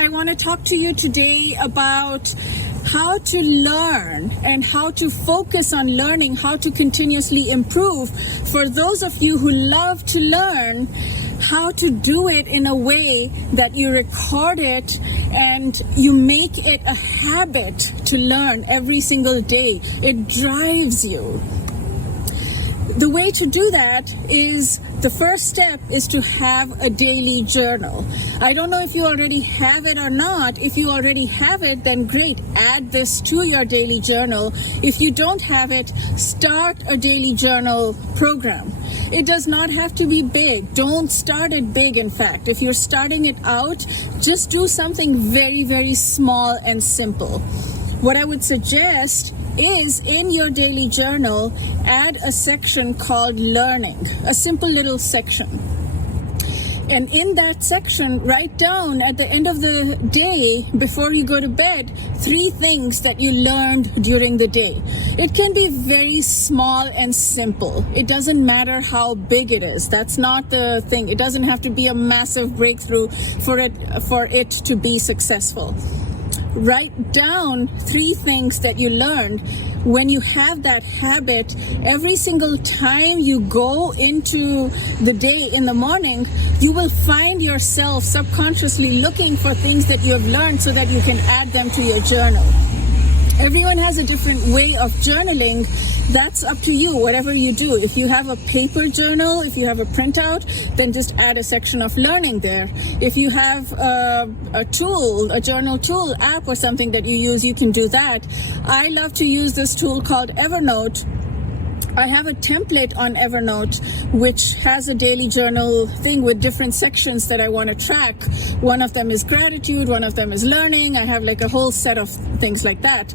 I want to talk to you today about how to learn and how to focus on learning, how to continuously improve. For those of you who love to learn, how to do it in a way that you record it and you make it a habit to learn every single day. It drives you. The way to do that is, the first step is to have a daily journal. I don't know if you already have it or not. If you already have it, then great, add this to your daily journal. If you don't have it, start a daily journal program. It does not have to be big. Don't start it big, in fact. If you're starting it out, just do something very, very small and simple. What I would suggest is, in your daily journal, add a section called learning, a simple little section. And in that section, write down at the end of the day, before you go to bed, 3 things that you learned during the day. It can be very small and simple. It doesn't matter how big it is. That's not the thing. It doesn't have to be a massive breakthrough for it to be successful. Write down 3 things that you learned. When you have that habit, every single time you go into the day in the morning, you will find yourself subconsciously looking for things that you have learned so that you can add them to your journal. Everyone has a different way of journaling. That's up to you, whatever you do. If you have a paper journal, if you have a printout, then just add a section of learning there. If you have a tool, a journal tool app or something that you use, you can do that. I love to use this tool called Evernote. I have a template on Evernote which has a daily journal thing with different sections that I want to track. One of them is gratitude, one of them is learning. I have like a whole set of things like that.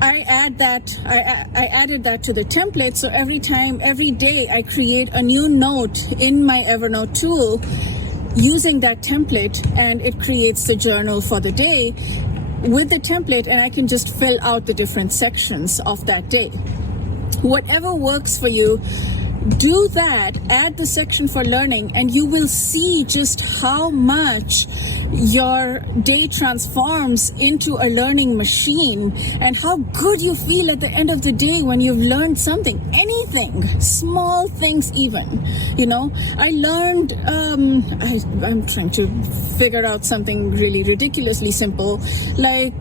I added that to the template, so every day I create a new note in my Evernote tool using that template, and it creates the journal for the day with the template, and I can just fill out the different sections of that day. Whatever works for you, do that. Add the section for learning, and you will see just how much your day transforms into a learning machine, and how good you feel at the end of the day when you've learned something, anything, small things even. You know, I learned, I'm trying to figure out something really ridiculously simple, like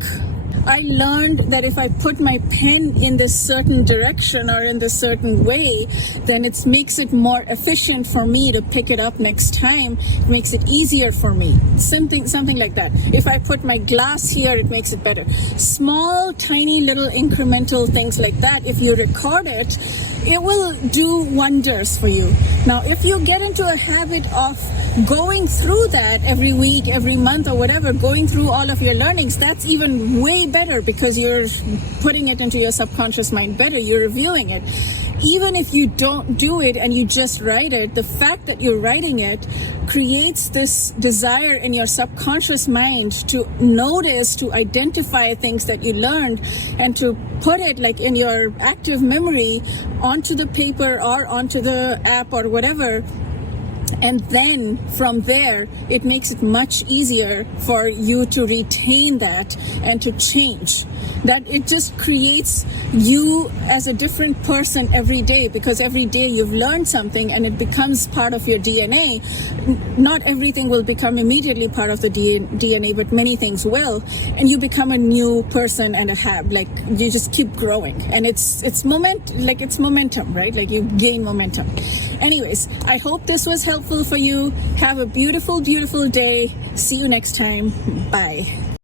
I learned that if I put my pen in this certain direction or in this certain way, then it makes it more efficient for me to pick it up next time. It makes it easier for me. Something like that. If I put my glass here, it makes it better. Small, tiny, little incremental things like that. If you record it, it will do wonders for you. Now, if you get into a habit of going through that every week, every month or whatever, going through all of your learnings, that's even way better, because you're putting it into your subconscious mind better. You're reviewing it. Even if you don't do it and you just write it, the fact that you're writing it creates this desire in your subconscious mind to notice, to identify things that you learned, and to put it like in your active memory onto the paper or onto the app or whatever. And then from there, it makes it much easier for you to retain that and to change. That it just creates you as a different person every day, because every day you've learned something and it becomes part of your DNA. Not everything will become immediately part of the DNA, but many things will. And you become a new person and like you just keep growing. And it's momentum, right? Like you gain momentum. Anyways, I hope this was helpful for you. Have a beautiful, beautiful day. See you next time. Bye.